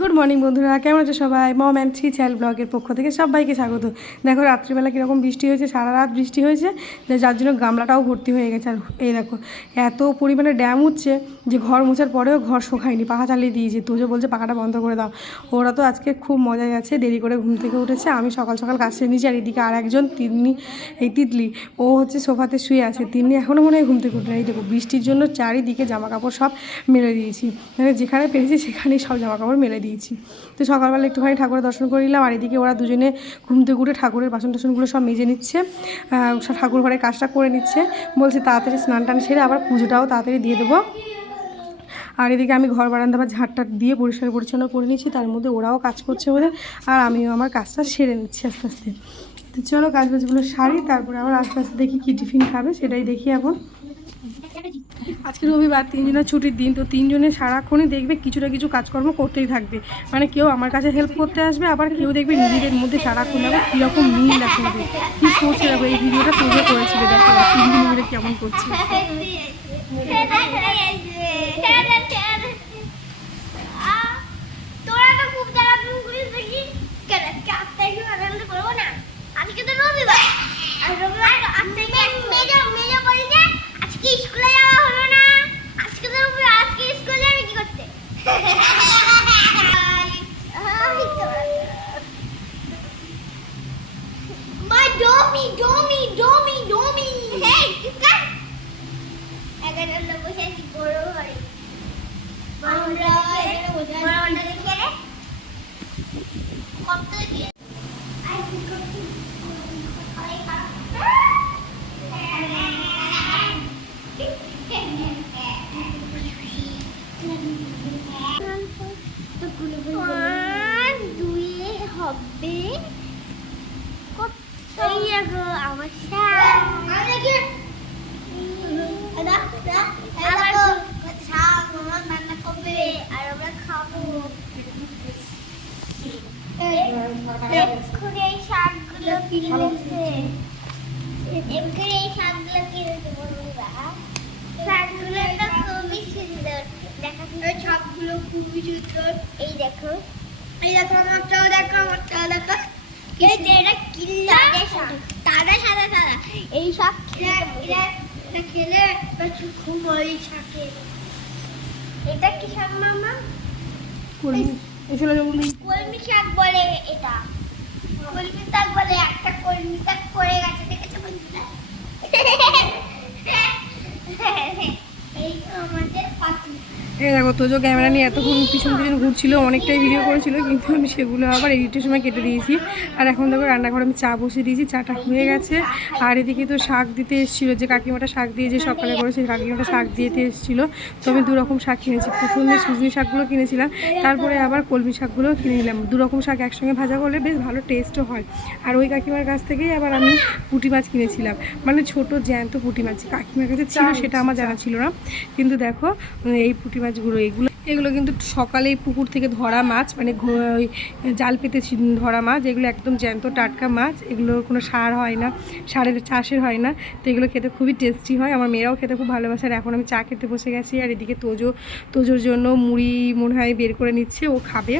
Good morning বন্ধুরা, কেমন আছে সবাই? মম অ্যান্ড থ্রি চাইল্ড ব্লগের পক্ষ থেকে সবাইকে স্বাগত। দেখো রাত্রিবেলা কীরকম বৃষ্টি হয়েছে, সারা রাত বৃষ্টি হয়েছে, যার জন্য গামলাটাও ভর্তি হয়ে গেছে। আর এই দেখো এত পরিমাণে ড্যাম উঠছে যে ঘর মোছার পরেও ঘর শোকায়নি, পাখা চালিয়ে দিয়েছি। তোজো বলছে পাখাটা বন্ধ করে দাও। ওরা তো আজকে খুব মজায় আছে, দেরি করে ঘুম থেকে উঠেছে। আমি সকাল সকাল কাজ সেরে নিয়েছি। আর এদিকে আর একজন তিতলি ও হচ্ছে সোফাতে শুয়ে আছে। তিন্নি এখনও মনে হয় ঘুম থেকে উঠে। এই দেখো বৃষ্টির জন্য চারিদিকে জামা কাপড় সব মেলে দিয়েছি, মানে যেখানে পেরেছি সেখানেই সব জামা কাপড় মেলে দিয়েছি। তো সকালবেলা একটুখানি ঠাকুরের দর্শন করে নিলাম। আর এদিকে ওরা দুজনে ঘুম থেকে উঠে ঠাকুরের বাসন টাসনগুলো সব মেজে নিচ্ছে, সব ঠাকুর ঘরের কাজটা করে নিচ্ছে। বলছে তাড়াতাড়ি স্নান টান সেরে আবার পুজোটাও তাড়াতাড়ি দিয়ে দেবো। আর এদিকে আমি ঘর বারান্দা বা ঝাঁটটা দিয়ে পরিষ্কার পরিচ্ছন্ন করে নিচ্ছি। তার মধ্যে ওরাও কাজ করছে ওদের, আর আমিও আমার কাজটা সেরে নিচ্ছি আস্তে আস্তে। তো চলো কাজ বাজগুলো সারি, তারপরে আবার আস্তে আস্তে দেখি কী টিফিন খাবে সেটাই দেখি। এখন আজকে রবিবার, তিনজনের ছুটির দিন। তো তিনজনে সারাক্ষণই দেখবে কিছু না কিছু কাজকর্ম করতেই থাকবে। মানে কেউ আমার কাছে হেল্প করতে আসবে, আবার কেউ দেখবে নিজেদের মধ্যে সারাক্ষণ দেখো কীরকম মিল দেখাবে। কী করছে দেখো, এই ভিডিওটা তুলে করেছিল, দেখো তিনজন মিলে কেমন করছে। এই দেখো আমারটাও দেখো, আমারটাও দেখো। সাদা সাদা সাদা এই সব খেলে খুব ওই শাকে। এটা কি শাক মামা? কলমি শাক বলে এটা, কলমি শাক বলে। একটা কলমি শাক পড়ে গেছে, দেখেছো বন্ধুরা? এই তো আমাদের পাতি। এই দেখো তোজো ক্যামেরা নিয়ে এতক্ষণ পিছন পিছন ঘুরছিল, অনেকটাই ভিডিও করেছিল, কিন্তু আমি সেগুলো আবার এডিটের সময় কেটে দিয়েছি। আর এখন দেখো রান্নাঘরে আমি চা বসিয়ে দিয়েছি, চাটা হয়ে গেছে। আর এদিকে তো শাক দিতে এসেছিলো, যে কাকিমাটা শাক দিয়ে যে সকালে করে সেই কাকিমাটা শাক দিতে এসেছিলো। তো আমি দুরকম শাক কিনেছি। প্রথমে সুজনি শাকগুলো কিনেছিলাম, তারপরে আবার কলমি শাকগুলোও কিনে নিলাম। দুরকম শাক একসঙ্গে ভাজা করলে বেশ ভালো টেস্টও হয়। আর ওই কাকিমার কাছ থেকেই আবার আমি পুঁটি মাছ কিনেছিলাম, মানে ছোটো জ্যান্ত পুঁটি মাছ। কাকিমার কাছে ছিল সেটা আমার জানা ছিল না, কিন্তু দেখো এই পুঁটি মাছগুলো এগুলো কিন্তু সকালেই পুকুর থেকে ধরা মাছ, মানে ওই জাল পেতে ধরা মাছ। এগুলো একদম জ্যান্ত টাটকা মাছ, এগুলোর কোনো সার হয় না, সারের চাষের হয় না। তো এগুলো খেতে খুবই টেস্টি হয়, আমার মেয়েরাও খেতে খুব ভালোবাসে। আর এখন আমি চা খেতে বসে গেছি। আর এদিকে তোজোর জন্য মুড়ি মনে হয় বের করে নিচ্ছে, ও খাবে।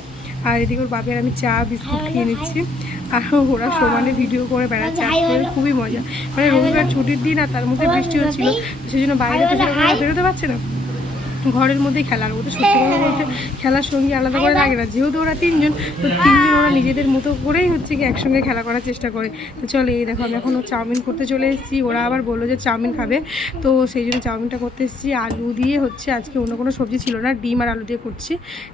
আর এদিকে ওর বাপের আমি চা বিস্কুট খেয়ে নিচ্ছি। আর ওরা সমানে ভিডিও করে বেড়াচ্ছে, খুবই মজা। মানে রবিবার ছুটির দিন, আর তার মধ্যে বৃষ্টি হচ্ছিলো, সেই জন্য বাইরে তো বেরোতে পারছে না, ঘরের মধ্যেই খেলার। ওদের সত্যি কথা বলতে খেলার সঙ্গে আলাদা করে লাগে না, যেহেতু ওরা তিনজন। তো তিনজন ওরা নিজেদের মতো করেই হচ্ছে কি একসঙ্গে খেলা করার চেষ্টা করে। তো চলে এই দেখো আমি এখন চাউমিন করতে চলে এসেছি। ওরা আবার বললো যে চাউমিন খাবে, তো সেই জন্য চাউমিনটা করতে এসেছি। আলু দিয়ে হচ্ছে, আজকে অন্য কোনো সবজি ছিল না, ডিম আর আলু দিয়ে করছি।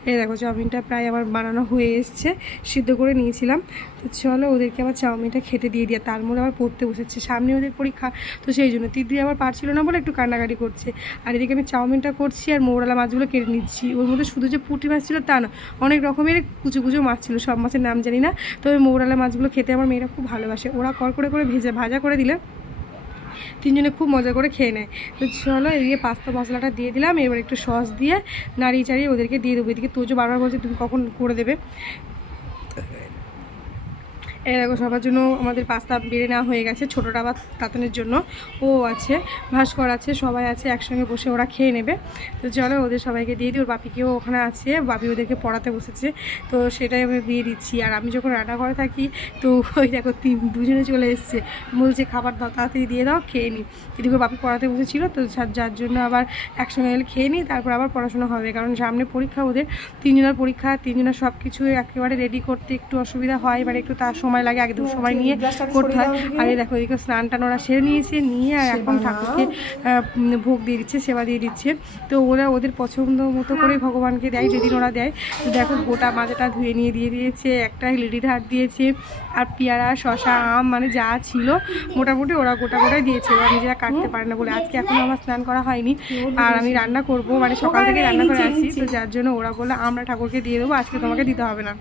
এই দেখো চাউমিনটা প্রায় আমার বানানো হয়ে এসছে, সিদ্ধ করে নিয়েছিলাম। তো চলো ওদেরকে আবার চাউমিনটা খেতে দিয়ে দিয়ে, তার মধ্যে আবার পড়তে বসেছে, সামনে ওদের পরীক্ষা। তো সেই জন্য তিতলি আবার পারছিল না বলে একটু কান্নাকাটি করছে। আর এদিকে আমি চাউমিনটা করছি আর মৌরালা মাছগুলো কেটে নিচ্ছি। ওর মধ্যে শুধু যে পুঁটি মাছ ছিল তা না, অনেক রকমের কুচো কুচো মাছ ছিল, সব মাছের নাম জানি না। তো ওই মৌরালা মাছগুলো খেতে আমার মেয়েরা খুব ভালোবাসে। ওরা করে ভাজা করে দিলে তিনজনে খুব মজা করে খেয়ে নেয়। তো চলো এদিকে পাস্তা মশলাটা দিয়ে দিলাম, এবার একটু সস দিয়ে নাড়িয়ে চাড়িয়ে ওদেরকে দিয়ে দেবো। এদিকে তোজো বারবার বলছে তুমি কখন করে দেবে। এই দেখো সবার জন্য আমাদের পাস্তা বেড়ে নেওয়া হয়ে গেছে, ছোটোটা আবার তাতানের জন্য ও আছে, ভাস্কর আছে, সবাই আছে, একসঙ্গে বসে ওরা খেয়ে নেবে। তো চলো ওদের সবাইকে দিয়ে দিই, ওর বাপিকেও ওখানে আছে, বাপি ওদেরকে পড়াতে বসেছে, তো সেটাই আমি দিয়ে দিচ্ছি। আর আমি যখন রান্নাঘরে থাকি তো ওই দেখো দুজনে চলে এসছে, বলছে খাবার দাও, তাড়াতাড়ি দিয়ে দাও, খেয়ে নিই। এদিকে বাপি পড়াতে বসেছিল, তো যার জন্য আবার একসঙ্গে এলে খেয়ে নিই, তারপর আবার পড়াশোনা হবে, কারণ সামনে পরীক্ষা ওদের, 3 জনের পরীক্ষা, 3 জনের সব কিছু একেবারে রেডি করতে একটু অসুবিধা হয়, এবার একটু তার সময় লাগে, আগে দু সময় নিয়ে করতে হয়। আর এই দেখো এদিকে স্নান টান ওরা সেরে নিয়েছে, নিয়ে আর এখন ঠাকুরকে ভোগ দিয়ে দিচ্ছে, সেবা দিয়ে দিচ্ছে। তো ওরা ওদের পছন্দ মতো করে ভগবানকে দেয়, যেদিন ওরা দেয়। তো দেখো গোটা মাজাটা ধুয়ে নিয়ে দিয়ে দিয়েছে, একটা লিডির হাট দিয়েছে, আর পেয়ারা, শশা, আম, মানে যা ছিল মোটামুটি ওরা গোটাই দিয়েছে, ওরা নিজেরা কাটতে পারে না বলে। আজকে এখন আমার স্নান করা হয়নি, আর আমি রান্না করব, মানে সকাল থেকে রান্না করে আসি, তো যার জন্য ওরা বলে আমরা ঠাকুরকে দিয়ে দেবো, আজকে তোমাকে দিতে হবে না।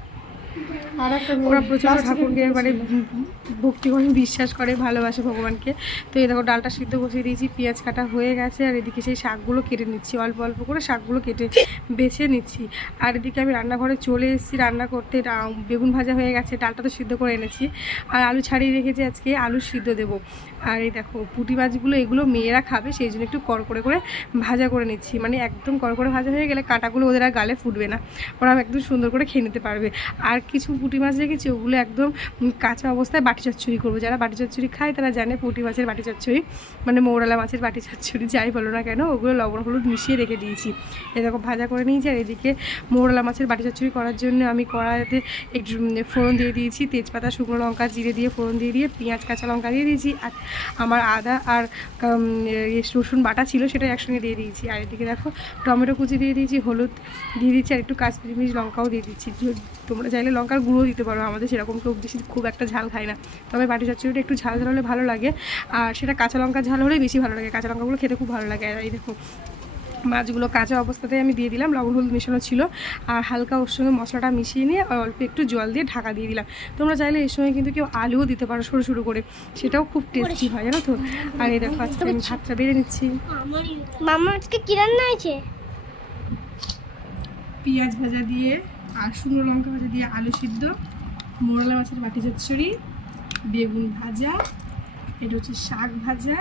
ওরা প্রচণ্ড ঠাকুরকে মানে ভক্তি করে, বিশ্বাস করে, ভালোবাসে ভগবানকে। তো এই দেখো ডালটা সিদ্ধ বসিয়ে দিয়েছি, পেঁয়াজ কাটা হয়ে গেছে, আর এদিকে সেই শাকগুলো কেটে নিচ্ছি, অল্প অল্প করে শাকগুলো কেটে বেছে নিচ্ছি। আর এদিকে আমি রান্নাঘরে চলে এসেছি রান্না করতে, বেগুন ভাজা হয়ে গেছে, ডালটা তো সিদ্ধ করে এনেছি, আর আলু ছাড়িয়ে রেখেছি, আজকে আলু সিদ্ধ দেবো। আর এই দেখো পুঁটি মাছগুলো, এগুলো মেয়েরা খাবে, সেই জন্য একটু কড়কড়ে করে ভাজা করে নিচ্ছি, মানে একদম কড়কড়ে ভাজা হয়ে গেলে কাঁটাগুলো ওদের আর গালে ফুটবে না, ওরা একদম সুন্দর করে খেয়ে নিতে পারবে। আর কিছু পুঁটি মাছ রেখেছি, ওগুলো একদম কাঁচা অবস্থায় বাটি চচ্চড়ি করবো। যারা বাটি চচ্চড়ি খায় তারা জানে পুঁটি মাছের বাটি চচ্চড়ি, মানে মৌরালা মাছের বাটি চচ্চড়ি, যাই বলো না কেন, ওগুলো লবণ হলুদ মিশিয়ে রেখে দিয়েছি। এরকম ভাজা করে নিয়েছি। আর এদিকে মৌরালা মাছের বাটি চচ্চড়ি করার জন্য আমি কড়াইতে একটু ফোড়ন দিয়ে দিয়েছি, তেজপাতা, শুকনো লঙ্কা, জিরে দিয়ে ফোড়ন দিয়ে পেঁয়াজ, কাঁচা লঙ্কা দিয়ে দিয়েছি, আর আমার আদা আর রসুন বাটা ছিল সেটা একসঙ্গে দিয়ে দিয়েছি। আর এদিকে দেখো টমেটো কুচি দিয়ে দিয়েছি, হলুদ দিয়ে দিচ্ছি, আর একটু কাশ্মীরি মির্চ লঙ্কাও দিয়ে দিচ্ছি। তোমরা চাইলে লঙ্কার গুঁড়ো দিতে পারো, আমাদের সেরকম কেউ বেশি খুব একটা ঝাল খায় না, তবে বাটি চচ্চড়িটা একটু ঝাল ঝাল হলে ভালো লাগে, আর সেটা কাঁচা লঙ্কা ঝাল হলেই বেশি ভালো লাগে, কাঁচা লঙ্কাগুলো খেতে খুব ভালো লাগে। আর এই দেখো মাছগুলো কাঁচা অবস্থাতেই আমি দিয়ে দিলাম, লবণ হলুদ মেশানো ছিল, আর হালকা ওর সঙ্গে মশলাটা মিশিয়ে নিয়ে অল্প একটু জল দিয়ে ঢাকা দিয়ে দিলাম। তোমরা চাইলে এর সঙ্গে কিন্তু কেউ আলুও দিতে পারো সরু সরু করে, সেটাও খুব টেস্টি হয়, জানো তো। আর এই দেখো আজকে আমি ভাতটা বেড়ে নিচ্ছি। মামা আজকে কি রান্না হয়েছে? পেঁয়াজ ভাজা দিয়ে আর শুকনো লঙ্কা ভাজা দিয়ে আলু সিদ্ধ, মোরলা মাছের বাটি চচ্চড়ি, বেগুন ভাজা, এটা হচ্ছে শাক ভাজা,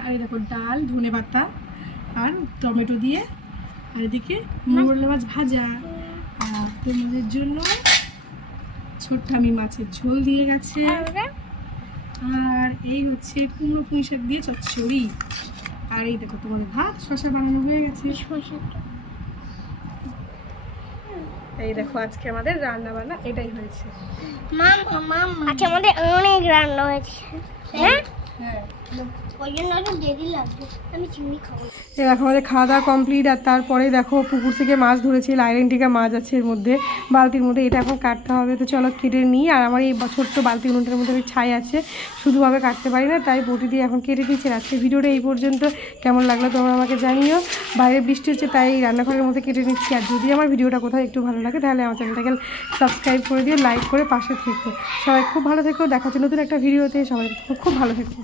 আর এই দেখো ডাল, ধনে পাতা আর টমেটো দিয়ে, আর এদিকে মোরলা মাছ ভাজা, আর তোমাদের জন্য ছোট্ট আমি মাছের ঝোল দিয়ে গেছে, আর এই হচ্ছে কুমড়ো পুঁই শাক দিয়ে চচ্চড়ি, আর এই দেখো তোমাদের ভাত, শসা বানানো হয়ে গেছে। এই দেখো আজকে আমাদের রান্না বান্না এটাই হয়েছে। আজকে আমাদের অনেক রান্না হয়েছে, হ্যাঁ হ্যাঁ, ওই জন্য একটু দেরি লাগবে, আমি চিংড়ি খাবো। দেখো আমাদের খাওয়া দাওয়া কমপ্লিট, আর তারপরে দেখো পুকুর থেকে মাছ ধরেছি, লাইরেন্টিকা মাছ আছে এর মধ্যে, বালতির মধ্যে, এটা এখন কাটতে হবে। তো চলো কেটে নিই। আর আমার এই ছোট্ট বালতি উনুনটার মধ্যে ছাই আছে, শুধুভাবে কাটতে পারি না, তাই বটি দিয়ে এখন কেটে দিচ্ছি। আজকে ভিডিওটা এই পর্যন্ত, কেমন লাগলো তোমরা আমাকে জানিও। বাইরে বৃষ্টি হচ্ছে তাই রান্নাঘরের মধ্যে কেটে নিচ্ছি। আর যদি আমার ভিডিওটা কোথাও একটু ভালো লাগে তাহলে আমার চ্যানেলটাকে সাবস্ক্রাইব করে দিও, লাইক করে পাশে থেকো। সবাই খুব ভালো থেকো, দেখা হচ্ছে নতুন একটা ভিডিওতে, সবাই খুব ভালো থেকো।